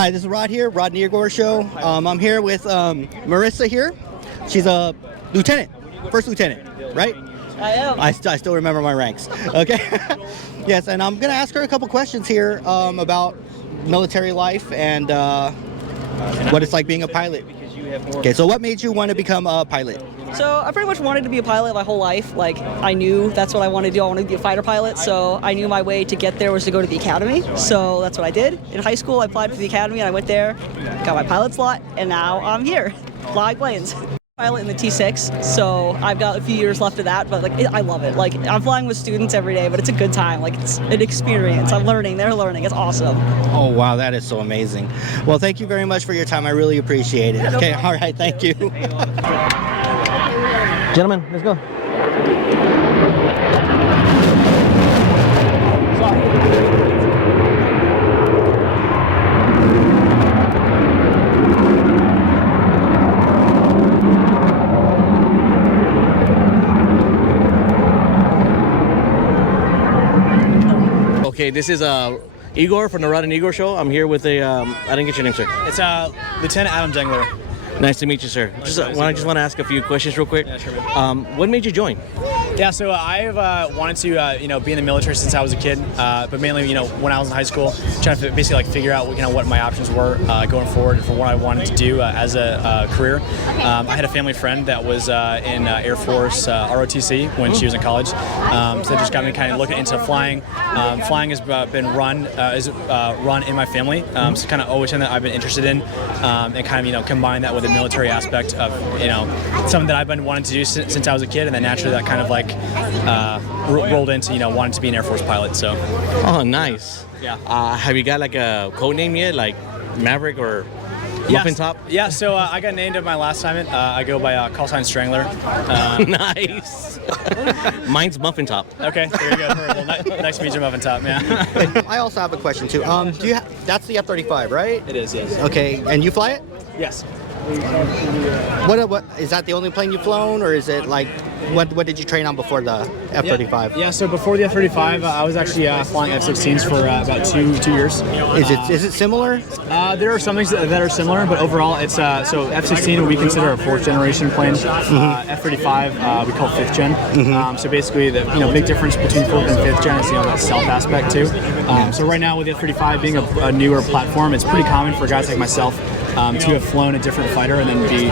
Hi, this is Rod here, Rod and Igor show. I'm here with Marissa here. She's a lieutenant, first lieutenant, right? I am. I still remember my ranks. Okay. Yes, and I'm gonna ask her a couple questions here about military life and what it's like being a pilot. Okay, so what made you want to become a pilot? So I pretty much wanted to be a pilot my whole life. Like, I knew that's what I wanted to do. I wanted to be a fighter pilot, so I knew my way to get there was to go to the academy. So that's what I did. In high school, I applied for the academy, and I went there, got my pilot slot, and now I'm here, flying planes. Pilot in the T6, so I've got a few years left of that, but like I love it. Like, I'm flying with students every day, but it's a good time. Like, it's an experience. I'm learning, they're learning. It's awesome. Oh wow, that is so amazing. Well, thank you very much for your time. I really appreciate it. Okay, all right, thank you. Gentlemen, let's go. Okay, this is Igor from the Rod and Igor show. I'm here with a, I didn't get your name, sir. It's Lieutenant Adam Jengler. Nice to meet you, sir. I just want to ask a few questions real quick. Yeah, sure, man. What made you join? Yeah, so I've wanted to, be in the military since I was a kid, but mainly, when I was in high school, trying to basically like figure out, what my options were going forward for what I wanted to do as a career. I had a family friend that was in Air Force ROTC when she was in college, so that just got me kind of looking into flying. Flying has been run in my family, so kind of always something that I've been interested in, and kind of combine that with the military aspect of something that I've been wanting to do since I was a kid, and then naturally that kind of like rolled into wanting to be an Air Force pilot. So. Oh, nice. Yeah. Have you got like a code name yet, like Maverick or Muffin Top? Yeah. So I got named at my last assignment. I go by call sign Strangler. Nice. Mine's Muffin Top. Okay. There you go. Well, nice to meet you, Muffin Top. Yeah. I also have a question too. Do you that's the F-35, right? It is. Yes. Okay, and you fly it? Yes. What is that the only plane you've flown, or is it like what did you train on before the F-35? Yeah. So before the F-35, I was actually flying F-16s for about two years. Is it similar? There are some things that are similar, but overall, it's so F-16 we consider a fourth generation plane. F-35 we call fifth gen. So basically, the big difference between fourth and fifth gen is that stealth aspect too. So right now with the F-35 being a newer platform, it's pretty common for guys like myself to have flown a different fighter and then be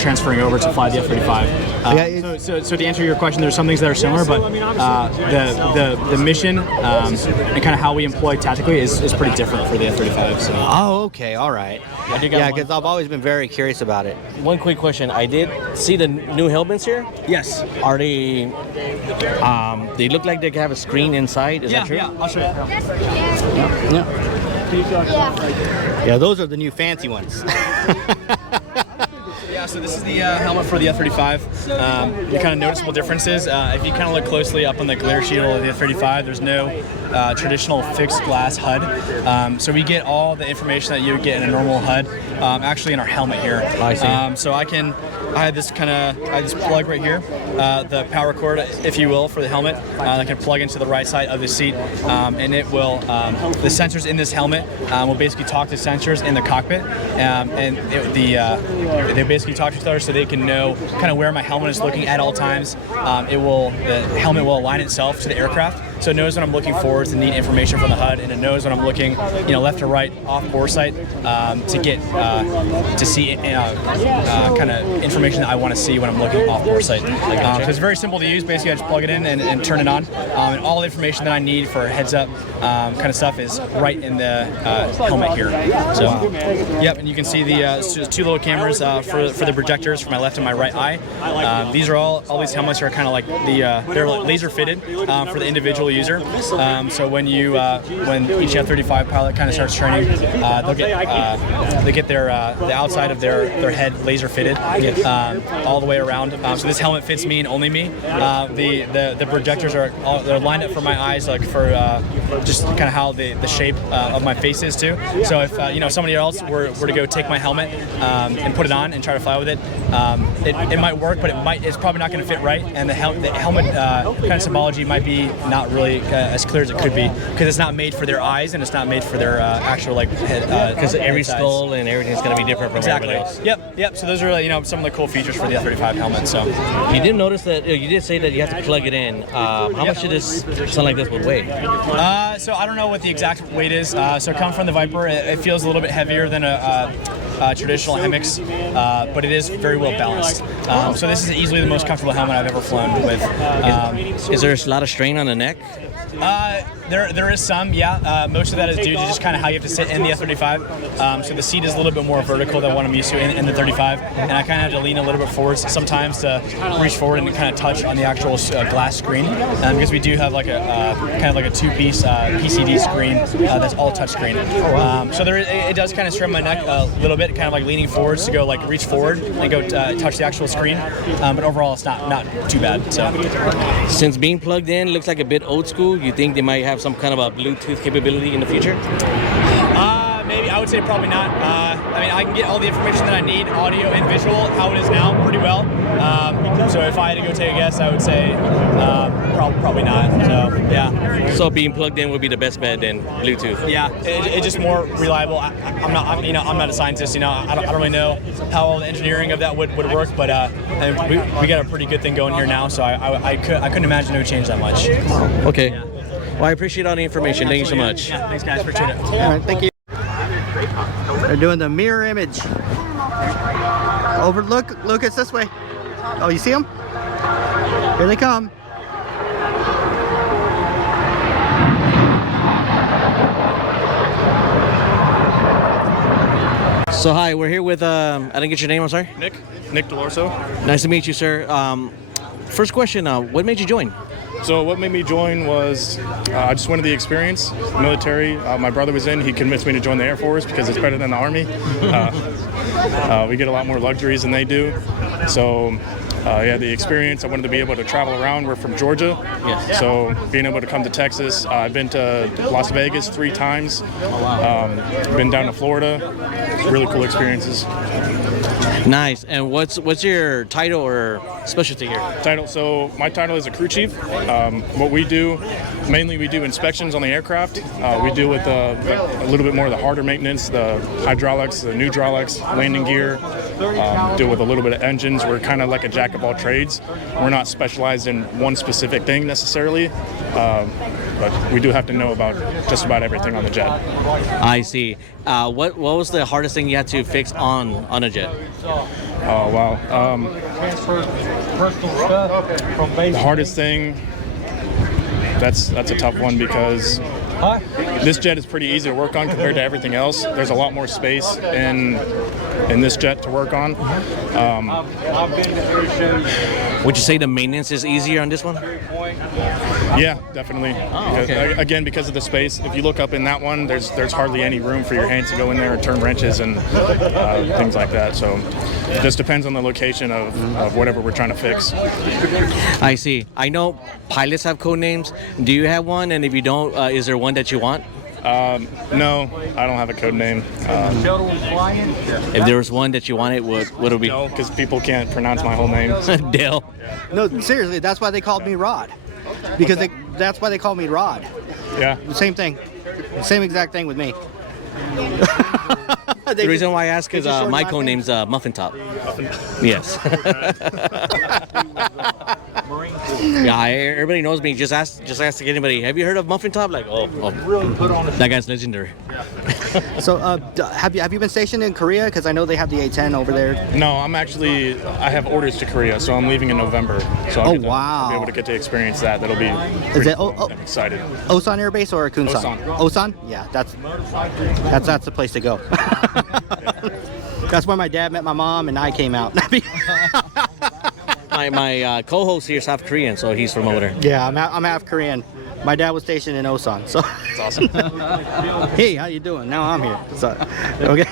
transferring over to fly the F-35. So to answer your question, there's some things that are similar, but the mission and kind of how we employ tactically is pretty different for the F-35. So. Oh, okay, all right. Yeah, because I've always been very curious about it. One quick question. I did see the new helmets here. Yes. Are they? They look like they have a screen inside. Is that true? Yeah, I'll show you. Yeah, those are the new fancy ones. Yeah, so this is the helmet for the F-35. The kind of noticeable differences, if you kind of look closely up on the glare shield of the F-35, there's no traditional fixed glass HUD. So we get all the information that you would get in a normal HUD actually in our helmet here. I see. So I had this plug right here, the power cord, if you will, for the helmet. That can plug into the right side of the seat, and it will, the sensors in this helmet will basically talk to sensors in the cockpit, and they basically talk to each other so they can know kind of where my helmet is looking at all times. The helmet will align itself to the aircraft, so it knows when I'm looking forward to need information from the HUD, and it knows when I'm looking, left to right off boresight to get to see kind of information that I want to see when I'm looking off boresight. So it's very simple to use. Basically, I just plug it in and turn it on, and all the information that I need for heads up kind of stuff is right in the helmet here. So, yep, and you can see the two little cameras for the projectors for my left and my right eye. These are all these helmets are kind of like they're laser fitted for the individual user. So when each F-35 pilot kind of starts training, they get their the outside of their head laser fitted all the way around. So this helmet fits me and only me. The projectors they're lined up for my eyes, like for just kind of how the shape of my face is too. So if somebody else were to go take my helmet and put it on and try to fly with it, it might work, but it's probably not going to fit right, and the helmet kind of symbology might be not really as clear as it could be, because it's not made for their eyes and it's not made for their actual like head. Because every size. skull and everything's going to be different from Exactly. everybody else. Yep. So those are some of the cool features for the F-35 helmet. So You did notice that you did say that you have to plug it in. How much should this something like this would weigh? So I don't know what the exact weight is. So coming from the Viper, it feels a little bit heavier than a traditional HEMIX, but it is very well balanced. So this is easily the most comfortable helmet I've ever flown with. Is there a lot of strain on the neck? There is some, yeah. Most of that is due to just kind of how you have to sit in the F-35. So the seat is a little bit more vertical than what I'm used to in the 35, and I kind of have to lean a little bit forward sometimes to reach forward and kind of touch on the actual glass screen, because we do have like a kind of like a two-piece PCD screen that's all touch screen. So it does kind of strain my neck a little bit, kind of like leaning forwards to go like reach forward and go touch the actual screen. But overall, it's not too bad. So Since being plugged in looks like a bit old school, you think they might have some kind of a Bluetooth capability in the future? Maybe I would say probably not. I mean, I can get all the information that I need, audio and visual, how it is now, pretty well. So if I had to go take a guess, I would say probably not. So yeah. So being plugged in would be the best bet than Bluetooth. Yeah, it's just more reliable. I'm not a scientist. I don't really know how all the engineering of that would work, but and we got a pretty good thing going here now. So I couldn't imagine it would change that much. Okay. Well, I appreciate all the information. Thank you so much. Yeah, thanks guys, appreciate it. All right, thank you. They're doing the mirror image. Over, look, it's this way. Oh, you see them? Here they come. So hi, we're here with, I didn't get your name, I'm sorry? Nick Delorso. Nice to meet you, sir. First question, what made you join? So what made me join was I just wanted the experience, military. My brother was in. He convinced me to join the Air Force because it's better than the Army. We get a lot more luxuries than they do. So yeah, the experience. I wanted to be able to travel around. We're from Georgia. Yes. So being able to come to Texas. I've been to Las Vegas 3 times. Been down to Florida. Really cool experiences. Nice. And what's your title or specialty here? Title. So my title is a crew chief. What we do, mainly we do inspections on the aircraft. We deal with a little bit more of the harder maintenance, the hydraulics, the neutralics, landing gear. Deal with a little bit of engines. We're kind of like a jack of all trades. We're not specialized in one specific thing necessarily, but we do have to know about just about everything on the jet. I see. What was the hardest thing you had to fix on a jet? Oh wow. The hardest thing. That's a tough one because this jet is pretty easy to work on compared to everything else. There's a lot more space in this jet to work on. Would you say the maintenance is easier on this one? Yeah, definitely. Again, because of the space. If you look up in that one, there's hardly any room for your hands to go in there and turn wrenches and things like that. So it just depends on the location of whatever we're trying to fix. I see. I know pilots have code names. Do you have one? And if you don't, is there one that you want? No, I don't have a code name. If there was one that you wanted, what would it be? No, because people can't pronounce my whole name. Dale. No, seriously, that's why they called me Rod. Because that's why they call me Rod. Yeah. Same thing. Same exact thing with me. The reason why I ask is my code name's Muffin Top. Yes. Yeah, everybody knows me. Just ask anybody. Have you heard of Muffin Top? Like, oh, that guy's legendary. So, have you been stationed in Korea? Because I know they have the A-10 over there. No, I have orders to Korea, so I'm leaving in November. So I'll be able to get to experience that. That'll be pretty cool. I'm excited. Osan Air Base or Kunsan? Osan? Yeah, that's the place to go. That's where my dad met my mom and I came out. My co-host here is South Korean, so he's from over there. Yeah, I'm half Korean. My dad was stationed in Osan, so. That's awesome. Hey, how you doing? Now I'm here. So, okay.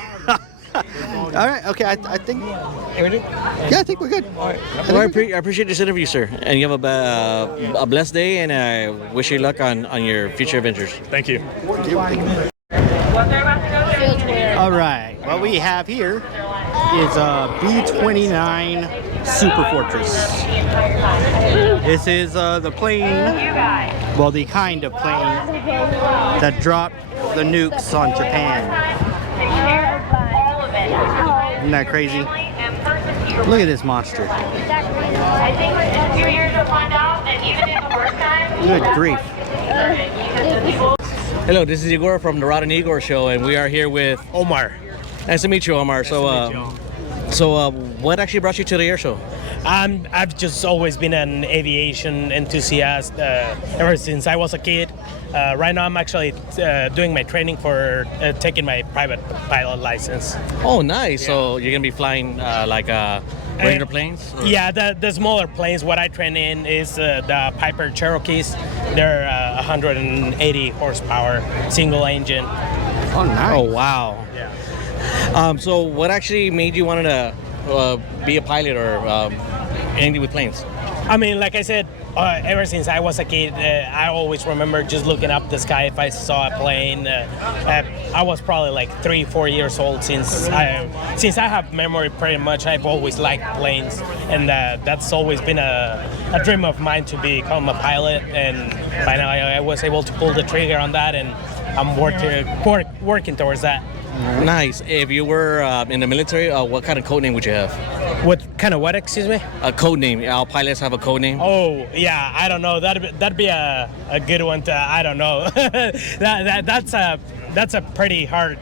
All right. Okay. I think. Yeah, I think we're good. Well, I appreciate this interview, sir, and you have a blessed day, and I wish you luck on your future adventures. Thank you. All right. What we have here is a B-29 super fortress. This is the plane, well, the kind of plane that dropped the nukes on Japan. Isn't that crazy? Look at this monster. Good grief. Hello, this is Igor from the Rod and Igor show, and we are here with Omar. Nice to meet you, Omar. So, what actually brought you to the air show? I've just always been an aviation enthusiast ever since I was a kid. Right now, I'm actually doing my training for taking my private pilot license. Oh, nice. Yeah. So you're gonna be flying regular planes? Or? Yeah, the smaller planes. What I train in is the Piper Cherokees. They're 180 horsepower, single engine. Oh, nice. Oh, wow. Yeah. So what actually made you want to be a pilot or anything with planes? I mean, like I said, ever since I was a kid, I always remember just looking up the sky if I saw a plane. I was probably like 3-4 years old since I have memory pretty much. I've always liked planes, and that's always been a dream of mine to become a pilot. And by now I was able to pull the trigger on that, and I'm working towards that. Nice. If you were in the military, what kind of code name would you have? What kind of what? Excuse me. A code name. Our pilots have a code name. Oh yeah, I don't know. That'd be a good one to. I don't know. That's a pretty hard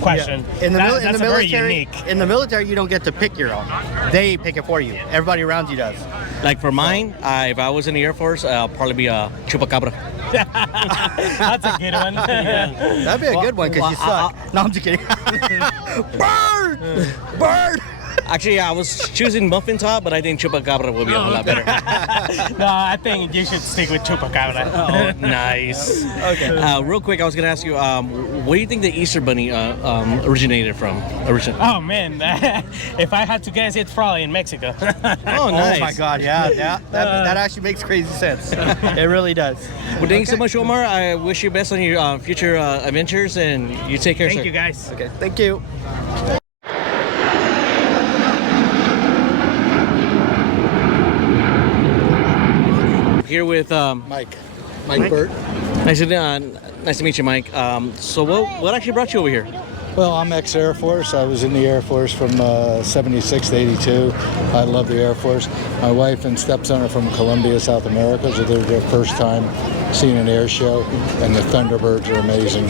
question. Yeah. In the That's military, very unique. in the military, you don't get to pick your own. They pick it for you. Everybody around you does. Like for mine, if I was in the Air Force, I'll probably be a chupacabra. That's a good one. That'd be a good one because you suck. No, I'm just kidding. Bird! Bird! Actually, I was choosing muffin top, but I think chupacabra would be a whole lot better. No, I think you should stick with chupacabra. Oh, nice. Okay. Real quick, I was gonna ask you, where do you think the Easter Bunny originated from? Oh man, if I had to guess, it's probably in Mexico. Oh, nice. Oh my God, yeah. That actually makes crazy sense. It really does. Well, thank you so much, Omar. I wish you best on your future adventures, and you take care, Thank sir. you, guys. Okay, thank you. Here with Mike Burt. nice to meet you, Mike. So what actually brought you over here? Well, I'm ex-Air Force. I was in the Air Force from 76 to 82. I love the Air Force. My wife and stepson are from Colombia, South America, so they're their first time seeing an air show, and the Thunderbirds are amazing.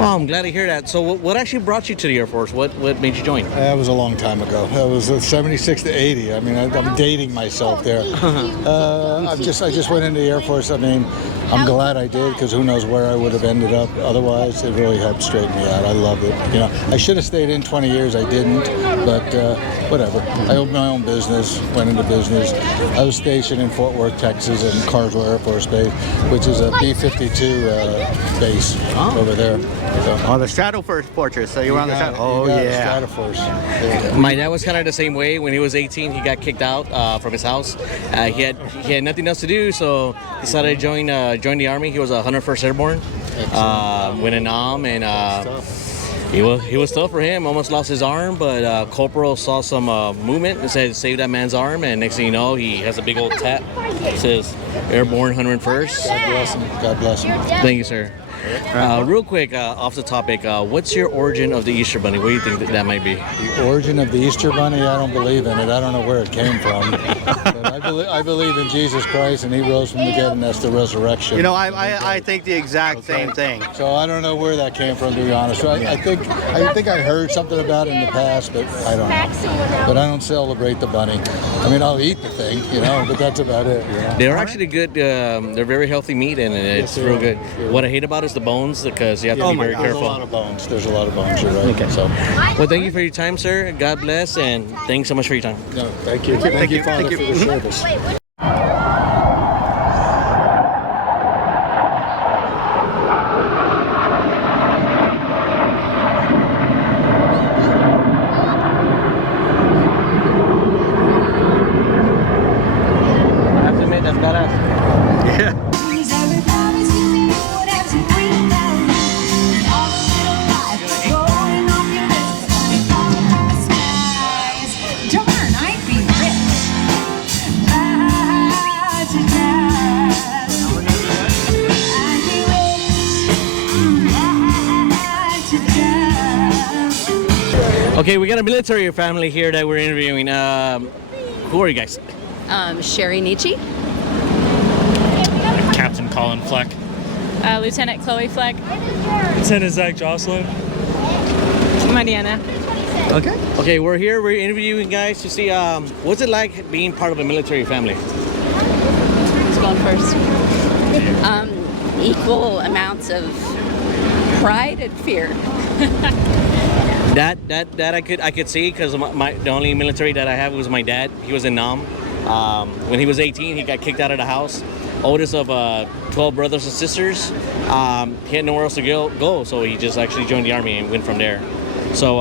Oh, I'm glad to hear that. So what actually brought you to the Air Force? What made you join? That was a long time ago. That was 76 to 80. I mean, I'm dating myself there. I just went into the Air Force. I mean, I'm glad I did, because who knows where I would have ended up otherwise. It really helped straighten me out. I loved it. You know, I should have stayed in 20 years. I didn't, but whatever. I opened my own business, went into business. I was stationed in Fort Worth, Texas, in Carswell Air Force Base, which is a B-52 base over there. So, Oh, the Fortress. So you were on the Strato. Oh, you got yeah. Stratoforce. Yeah. My dad was kind of the same way. When he was 18, he got kicked out from his house. He had nothing else to do, so decided to join the Army. He was 101st Airborne, went in Nam, and he was tough for him. Almost lost his arm, but Corporal saw some movement and said, "Save that man's arm." And next thing you know, he has a big old tat. It says Airborne 101st. God bless him. God bless him. Thank you, sir. Real quick, off the topic, what's your origin of the Easter Bunny? What do you think that might be? The origin of the Easter Bunny, I don't believe in it. I don't know where it came from. But I believe in Jesus Christ, and He rose from the dead, and that's the resurrection. You know, I think the exact same thing. So I don't know where that came from, to be honest. So I think I heard something about it in the past, but I don't know. But I don't celebrate the bunny. I mean, I'll eat the thing, you know, but that's about it. Yeah. They're actually good. They're very healthy meat, and it's Yes, real they are. good. Yeah. What I hate about it is the bones, because you have to be very There's a careful. lot of bones. There's a lot of bones. You're right. Okay. So, Well, thank you for your time, sir. God bless, and thanks so much for your time. no, thank you. Thank you, Father, Thank you. for the service. I have to admit, that's badass. Yeah. Darn, I'd be rich. Okay, we got a military family here that we're interviewing. Who are you guys? Sherry Nietzsche. Captain Colin Fleck. Lieutenant Chloe Fleck. Lieutenant Zach Jocelyn. Mariana. Okay. Okay, we're here. We're interviewing guys to see what's it like being part of a military family. Who's going first? Equal amounts of pride and fear. That I could see because the only military that I have was my dad. He was in Nam. When he was 18, he got kicked out of the house. Oldest of 12 brothers and sisters. He had nowhere else to go, so he just actually joined the army and went from there. So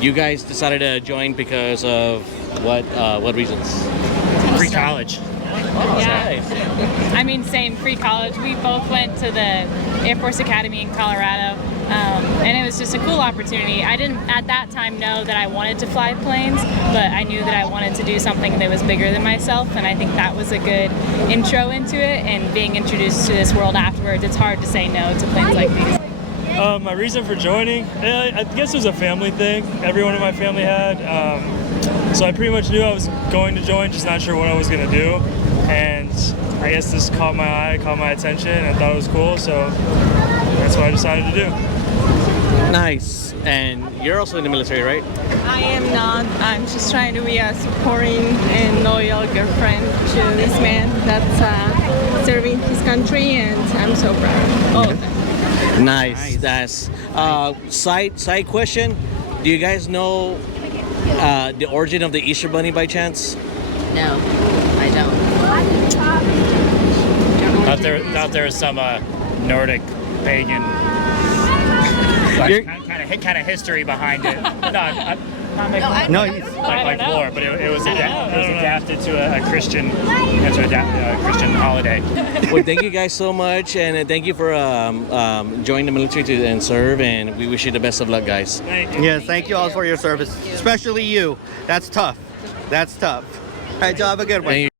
you guys decided to join because of what reasons? Free college. Yeah. I mean, same, free college. We both went to the Air Force Academy in Colorado, and it was just a cool opportunity. I didn't at that time know that I wanted to fly planes, but I knew that I wanted to do something that was bigger than myself, and I think that was a good intro into it, and being introduced to this world afterwards, it's hard to say no to planes like these. My reason for joining, I guess it was a family thing. Everyone in my family had. So I pretty much knew I was going to join, just not sure what I was going to do. And I guess this caught my eye, caught my attention, and I thought it was cool, so that's what I decided to do. Nice. And you're also in the military, right? I am not. I'm just trying to be a supporting and loyal girlfriend to this man that's serving his country, and I'm so proud. All of them. Nice. That's side question. Do you guys know the origin of the Easter Bunny by chance? No, I don't. Thought there was some Nordic pagan kind of history behind it. No, he's like lore, but it was adapted to a Christian Christian holiday. Well, thank you guys so much, and thank you for joining the military and serve, and we wish you the best of luck, guys. Yes, thank you all for your service, especially you. That's tough. That's tough. All right, y'all have a good one. Thank you.